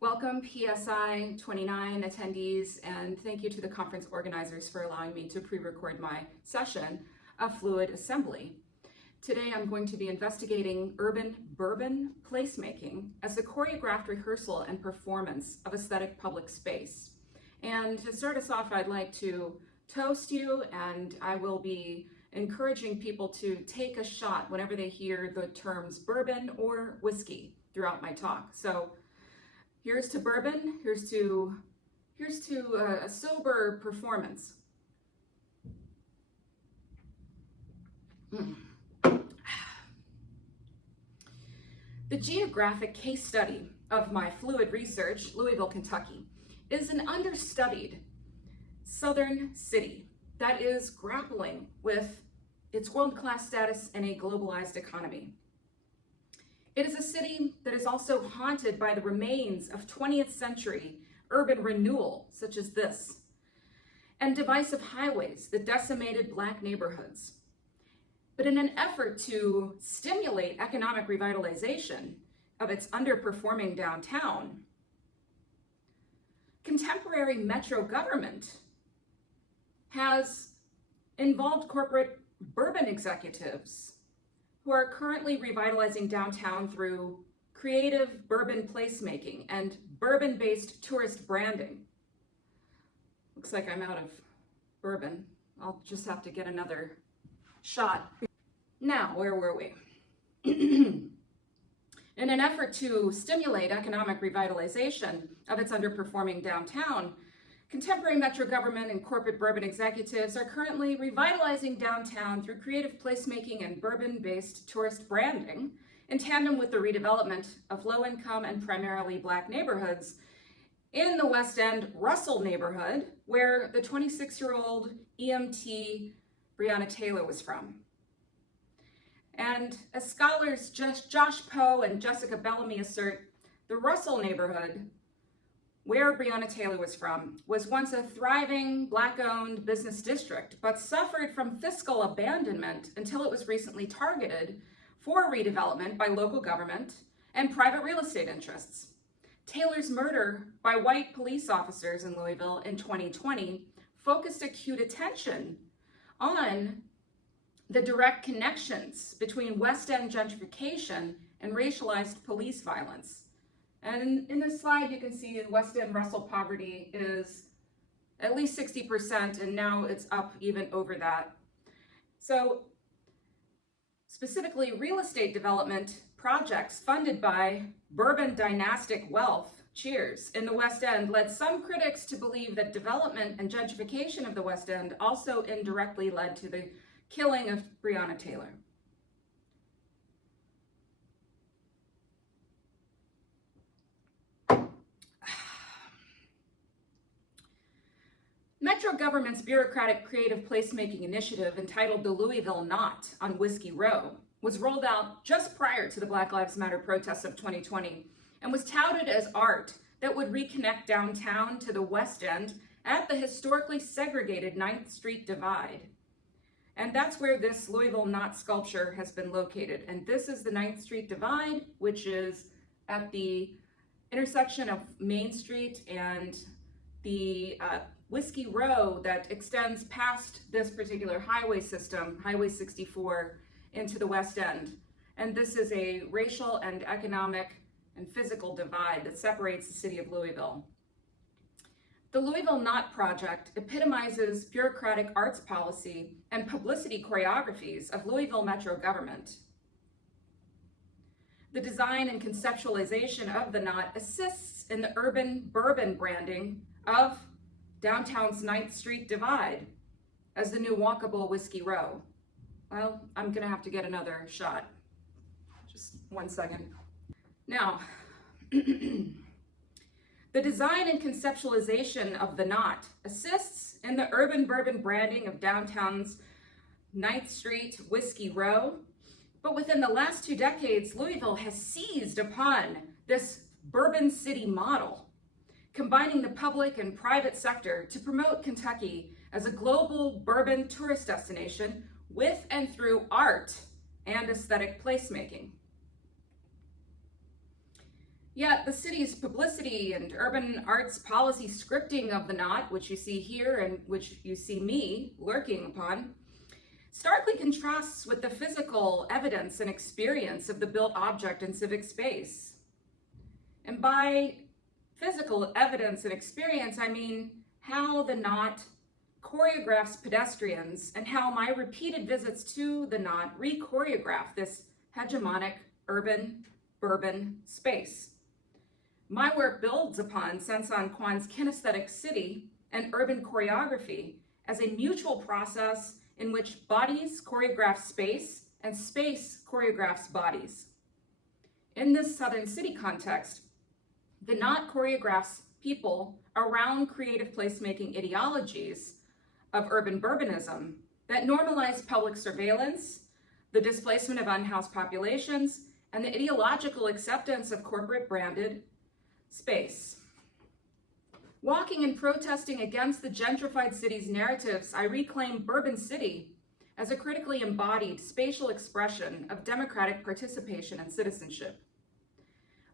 Welcome PSI 29 attendees, and thank you to the conference organizers for allowing me to pre-record my session of fluid assembly. Today I'm going to be investigating urban bourbon placemaking as a choreographed rehearsal and performance of aesthetic public space. And to start us off, I'd like to toast you, and I will be encouraging people to take a shot whenever they hear the terms bourbon or whiskey throughout my talk. So here's to bourbon, here's to a sober performance. The geographic case study of my fluid research, Louisville, Kentucky, is an understudied southern city that is grappling with its world-class status in a globalized economy. It is a city that is also haunted by the remains of 20th century urban renewal, such as this, and divisive highways that decimated Black neighborhoods. But in an effort to stimulate economic revitalization of its underperforming downtown, contemporary metro government has involved corporate bourbon executives who are currently revitalizing downtown through creative bourbon placemaking and bourbon-based tourist branding. Looks like I'm out of bourbon. I'll just have to get another shot. Now, where were we? In an effort to stimulate economic revitalization of its underperforming downtown, contemporary metro government and corporate bourbon executives are currently revitalizing downtown through creative placemaking and bourbon-based tourist branding in tandem with the redevelopment of low-income and primarily Black neighborhoods in the West End Russell neighborhood, where the 26-year-old EMT Breonna Taylor was from. And as scholars Josh Poe and Jessica Bellamy assert, the Russell neighborhood, where Breonna Taylor was from, was once a thriving Black-owned business district, but suffered from fiscal abandonment until it was recently targeted for redevelopment by local government and private real estate interests. Taylor's murder by white police officers in Louisville in 2020 focused acute attention on the direct connections between West End gentrification and racialized police violence. And in this slide, you can see West End Russell poverty is at least 60%, and now it's up even over that. So specifically, real estate development projects funded by Bourbon dynastic wealth, cheers, in the West End led some critics to believe that development and gentrification of the West End also indirectly led to the killing of Breonna Taylor. Metro government's bureaucratic creative placemaking initiative entitled the Louisville Knot on Whiskey Row was rolled out just prior to the Black Lives Matter protests of 2020 and was touted as art that would reconnect downtown to the West End at the historically segregated 9th Street Divide. And that's where this Louisville Knot sculpture has been located. And this is the 9th Street Divide, which is at the intersection of Main Street and the Whiskey Row that extends past this particular highway system, Highway 64, into the West End. And this is a racial and economic and physical divide that separates the city of Louisville. The Louisville Knot project epitomizes bureaucratic arts policy and publicity choreographies of Louisville Metro government. The design and conceptualization of the knot assists in the urban bourbon branding of downtown's 9th Street Divide as the new walkable Whiskey Row. Well, I'm gonna have to get another shot. Just 1 second. Now, the design and conceptualization of the knot assists in the urban bourbon branding of downtown's 9th Street Whiskey Row. But within the last 2 decades, Louisville has seized upon this bourbon city model, combining the public and private sector to promote Kentucky as a global bourbon tourist destination with and through art and aesthetic placemaking. Yet the city's publicity and urban arts policy scripting of the knot, which you see here and which you see me lurking upon, starkly contrasts with the physical evidence and experience of the built object in civic space. And by physical evidence and experience, I mean how the knot choreographs pedestrians and how my repeated visits to the knot re-choreograph this hegemonic urban bourbon space. My work builds upon Sensan Kwan's kinesthetic city and urban choreography as a mutual process in which bodies choreograph space and space choreographs bodies. In this Southern city context, the knot choreographs people around creative placemaking ideologies of urban bourbonism that normalize public surveillance, the displacement of unhoused populations, and the ideological acceptance of corporate branded space. Walking and protesting against the gentrified city's narratives, I reclaim Bourbon City as a critically embodied spatial expression of democratic participation and citizenship.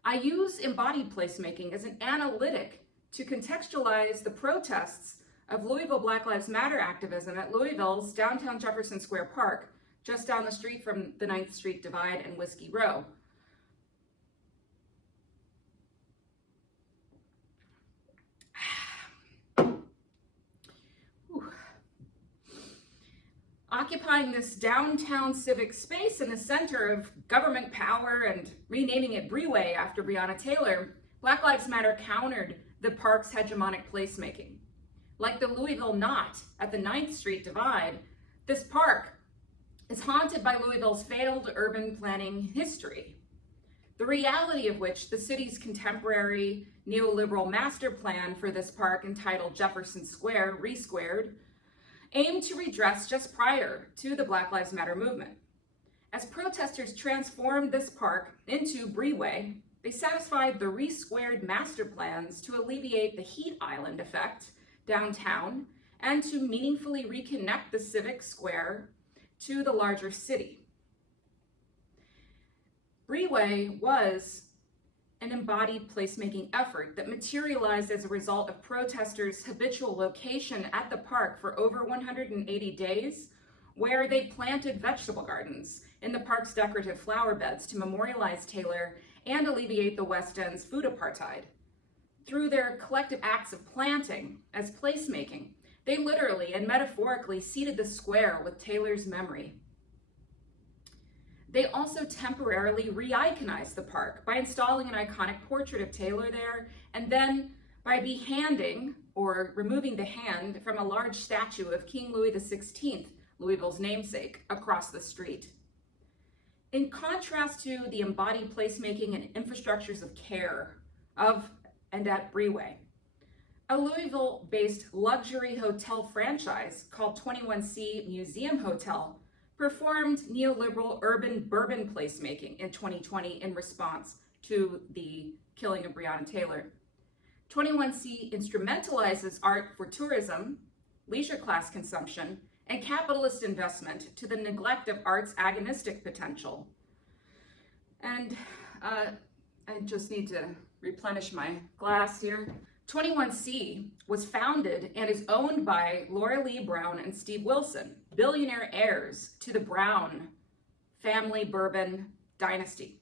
I use embodied placemaking as an analytic to contextualize the protests of Louisville Black Lives Matter activism at Louisville's downtown Jefferson Square Park, just down the street from the 9th Street Divide and Whiskey Row. Occupying this downtown civic space in the center of government power and renaming it Breeway after Breonna Taylor, Black Lives Matter countered the park's hegemonic placemaking. Like the Louisville knot at the 9th Street Divide, this park is haunted by Louisville's failed urban planning history, the reality of which the city's contemporary neoliberal master plan for this park, entitled Jefferson Square Resquared, aimed to redress just prior to the Black Lives Matter movement. As protesters transformed this park into Breeway, they satisfied the resquared master plans to alleviate the heat island effect downtown and to meaningfully reconnect the civic square to the larger city. Breeway was an embodied placemaking effort that materialized as a result of protesters' habitual location at the park for over 180 days, where they planted vegetable gardens in the park's decorative flower beds to memorialize Taylor and alleviate the West End's food apartheid. Through their collective acts of planting as placemaking, they literally and metaphorically seeded the square with Taylor's memory. They also temporarily re-iconized the park by installing an iconic portrait of Taylor there, and then by behanding or removing the hand from a large statue of King Louis XVI, Louisville's namesake, across the street. In contrast to the embodied placemaking and infrastructures of care of and at Breeway, a Louisville-based luxury hotel franchise called 21C Museum Hotel performed neoliberal urban bourbon placemaking in 2020 in response to the killing of Breonna Taylor. 21C instrumentalizes art for tourism, leisure class consumption, and capitalist investment to the neglect of art's agonistic potential. And I just need to replenish my glass here. 21C was founded and is owned by Laura Lee Brown and Steve Wilson, billionaire heirs to the Brown family bourbon dynasty.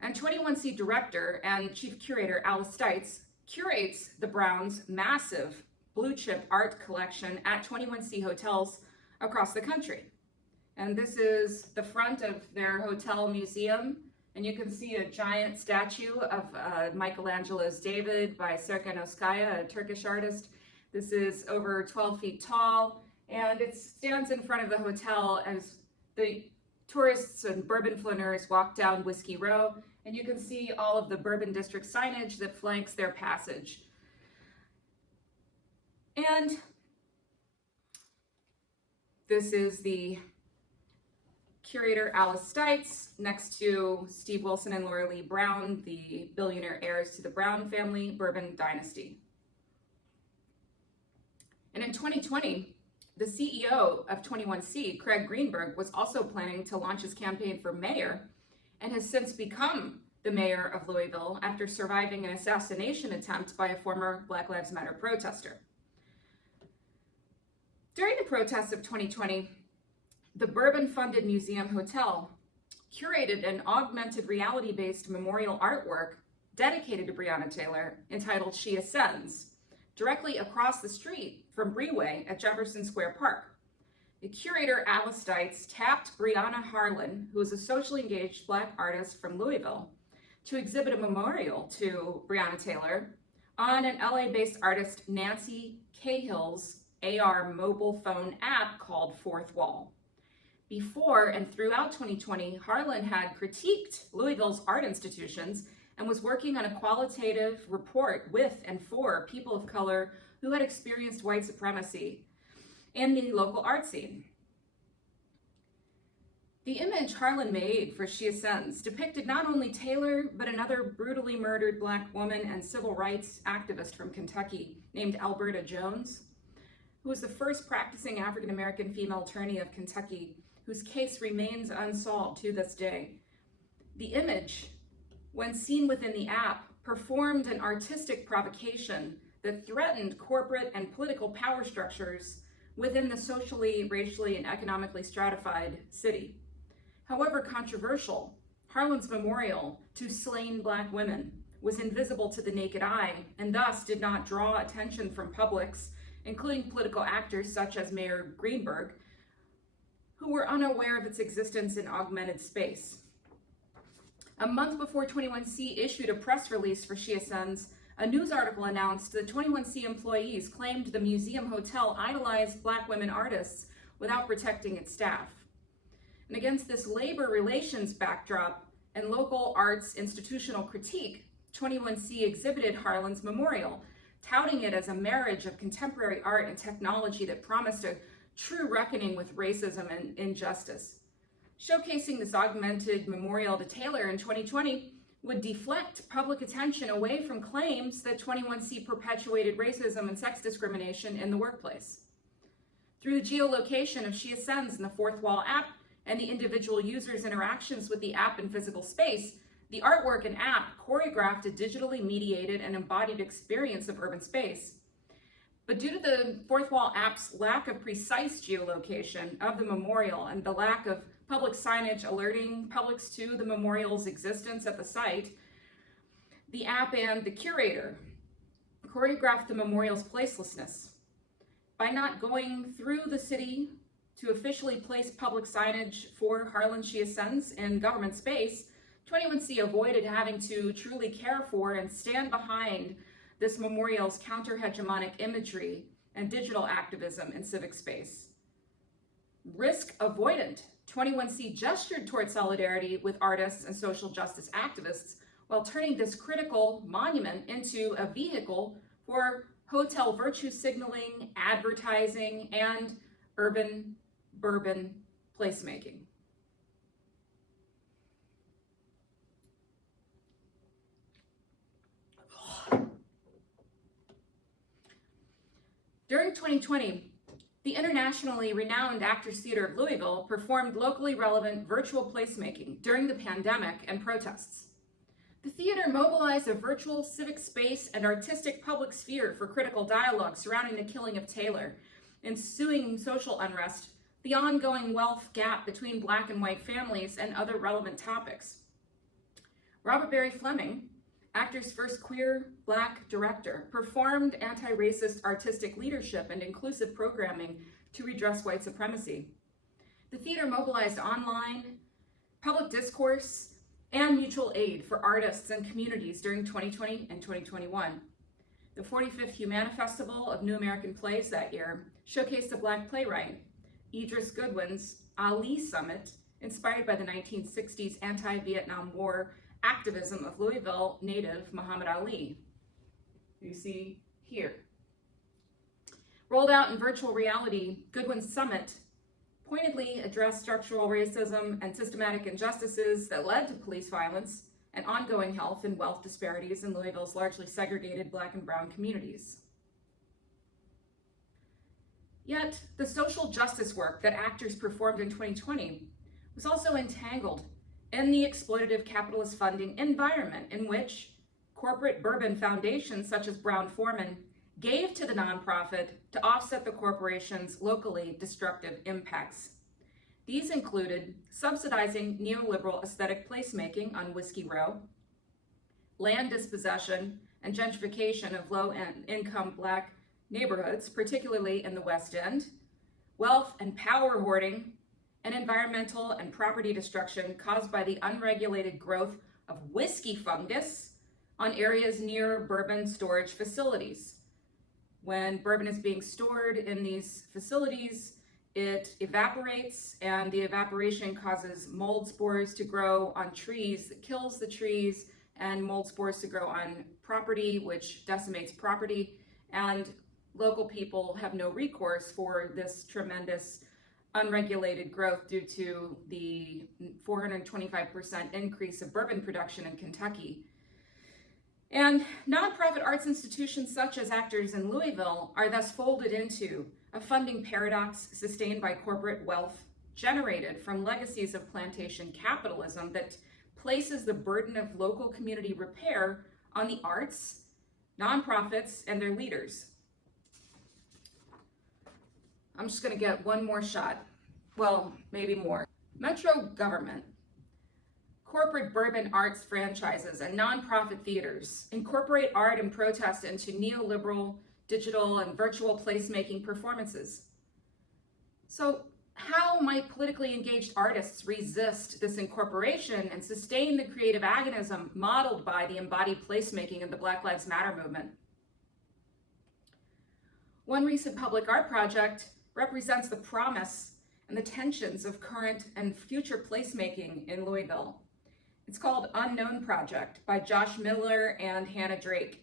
And 21C director and chief curator Alice Stites curates the Browns' massive blue chip art collection at 21C hotels across the country. And this is the front of their hotel museum. And you can see a giant statue of Michelangelo's David by Serkan Oskaya, a Turkish artist. This is over 12 feet tall, and it stands in front of the hotel as the tourists and bourbon flaneurs walk down Whiskey Row, and you can see all of the Bourbon District signage that flanks their passage. And this is the curator Alice Stites next to Steve Wilson and Laura Lee Brown, the billionaire heirs to the Brown family bourbon dynasty. And in 2020, the CEO of 21C, Craig Greenberg, was also planning to launch his campaign for mayor and has since become the mayor of Louisville after surviving an assassination attempt by a former Black Lives Matter protester. During the protests of 2020, the Bourbon-funded Museum Hotel curated an augmented reality-based memorial artwork dedicated to Breonna Taylor entitled She Ascends, directly across the street from Breeway at Jefferson Square Park. The curator, Alice Deitz, tapped Breonna Harlan, who is a socially engaged Black artist from Louisville, to exhibit a memorial to Breonna Taylor on an LA-based artist Nancy Cahill's AR mobile phone app called Fourth Wall. Before and throughout 2020, Harlan had critiqued Louisville's art institutions and was working on a qualitative report with and for people of color who had experienced white supremacy in the local art scene. The image Harlan made for She Ascends depicted not only Taylor, but another brutally murdered Black woman and civil rights activist from Kentucky named Alberta Jones, who was the first practicing African-American female attorney of Kentucky, whose case remains unsolved to this day. The image, when seen within the app, performed an artistic provocation that threatened corporate and political power structures within the socially, racially, and economically stratified city. However controversial, Harlan's memorial to slain Black women was invisible to the naked eye and thus did not draw attention from publics, including political actors such as Mayor Greenberg, who were unaware of its existence in augmented space. A month before 21C issued a press release for She Ascends, a news article announced that 21C employees claimed the museum hotel idolized Black women artists without protecting its staff. And against this labor relations backdrop and local arts institutional critique, 21C exhibited Harlan's memorial, touting it as a marriage of contemporary art and technology that promised a true reckoning with racism and injustice. Showcasing this augmented memorial to Taylor in 2020 would deflect public attention away from claims that 21C perpetuated racism and sex discrimination in the workplace. Through the geolocation of She Ascends in the Fourth Wall app and the individual users' interactions with the app in physical space, the artwork and app choreographed a digitally mediated and embodied experience of urban space. But due to the Fourth Wall app's lack of precise geolocation of the memorial and the lack of public signage alerting publics to the memorial's existence at the site, the app and the curator choreographed the memorial's placelessness. By not going through the city to officially place public signage for Harlan She Ascends in government space, 21C avoided having to truly care for and stand behind this memorial's counter-hegemonic imagery and digital activism in civic space. Risk avoidant, 21C gestured toward solidarity with artists and social justice activists while turning this critical monument into a vehicle for hotel virtue signaling, advertising, and urban bourbon placemaking. During 2020, the internationally renowned Actors Theater of Louisville performed locally relevant virtual placemaking during the pandemic and protests. The theater mobilized a virtual civic space and artistic public sphere for critical dialogue surrounding the killing of Taylor, ensuing social unrest, the ongoing wealth gap between Black and white families, and other relevant topics. Robert Barry Fleming, Actors' first queer Black director, performed anti-racist artistic leadership and inclusive programming to redress white supremacy. The theater mobilized online, public discourse, and mutual aid for artists and communities during 2020 and 2021. The 45th Humana Festival of New American Plays that year showcased a Black playwright, Idris Goodwin's Ali Summit, inspired by the 1960s anti-Vietnam War activism of Louisville native Muhammad Ali, you see here. Rolled out in virtual reality, Goodwin's Summit pointedly addressed structural racism and systematic injustices that led to police violence and ongoing health and wealth disparities in Louisville's largely segregated Black and brown communities. Yet, the social justice work that actors performed in 2020 was also entangled in the exploitative capitalist funding environment in which corporate bourbon foundations such as Brown-Forman gave to the nonprofit to offset the corporation's locally destructive impacts. These included subsidizing neoliberal aesthetic placemaking on Whiskey Row, land dispossession and gentrification of low-income Black neighborhoods, particularly in the West End, wealth and power hoarding, and environmental and property destruction caused by the unregulated growth of whiskey fungus on areas near bourbon storage facilities. When bourbon is being stored in these facilities, it evaporates, and the evaporation causes mold spores to grow on trees that kills the trees, and mold spores to grow on property, which decimates property, and local people have no recourse for this tremendous unregulated growth due to the 425% increase of bourbon production in Kentucky. And nonprofit arts institutions such as Actors in Louisville are thus folded into a funding paradox sustained by corporate wealth generated from legacies of plantation capitalism that places the burden of local community repair on the arts, nonprofits, and their leaders. I'm just gonna get one more shot. Well, maybe more. Metro government, corporate bourbon arts franchises, and nonprofit theaters incorporate art and protest into neoliberal, digital, and virtual placemaking performances. So how might politically engaged artists resist this incorporation and sustain the creative agonism modeled by the embodied placemaking of the Black Lives Matter movement? One recent public art project represents the promise and the tensions of current and future placemaking in Louisville. It's called Unknown Project by Josh Miller and Hannah Drake.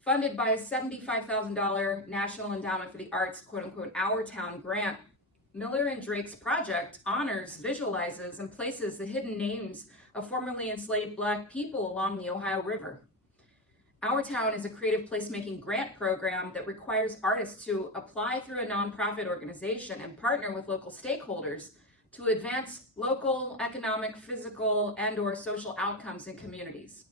Funded by a $75,000 National Endowment for the Arts, quote-unquote, Our Town grant, Miller and Drake's project honors, visualizes, and places the hidden names of formerly enslaved Black people along the Ohio River. Our Town is a creative placemaking grant program that requires artists to apply through a nonprofit organization and partner with local stakeholders to advance local economic, physical, and/or social outcomes in communities.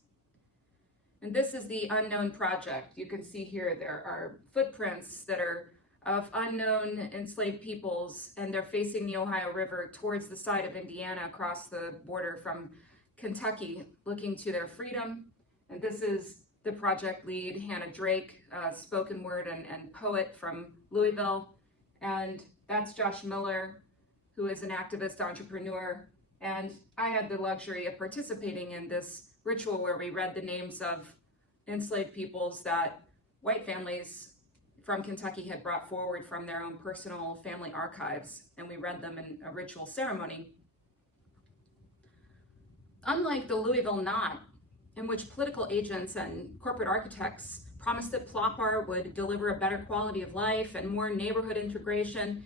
And this is the Unknown Project. You can see here there are footprints that are of unknown enslaved peoples, and they're facing the Ohio River towards the side of Indiana across the border from Kentucky, looking to their freedom. And this is the project lead, Hannah Drake, spoken word and poet from Louisville. And that's Josh Miller, who is an activist entrepreneur. And I had the luxury of participating in this ritual where we read the names of enslaved peoples that white families from Kentucky had brought forward from their own personal family archives, and we read them in a ritual ceremony. Unlike the Louisville Knot, in which political agents and corporate architects promised that plop art would deliver a better quality of life and more neighborhood integration,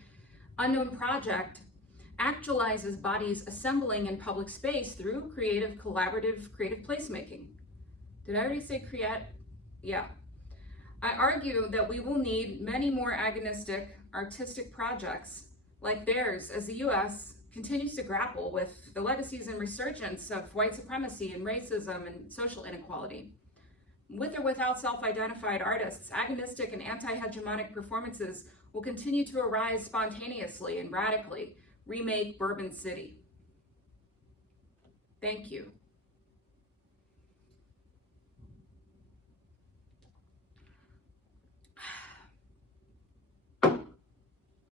Unknown Project actualizes bodies assembling in public space through collaborative creative placemaking. Did I already say create? Yeah. I argue that we will need many more agonistic artistic projects like theirs as the US continues to grapple with the legacies and resurgence of white supremacy and racism and social inequality. With or without self-identified artists, agonistic and anti-hegemonic performances will continue to arise spontaneously and radically, remake Bourbon City. Thank you.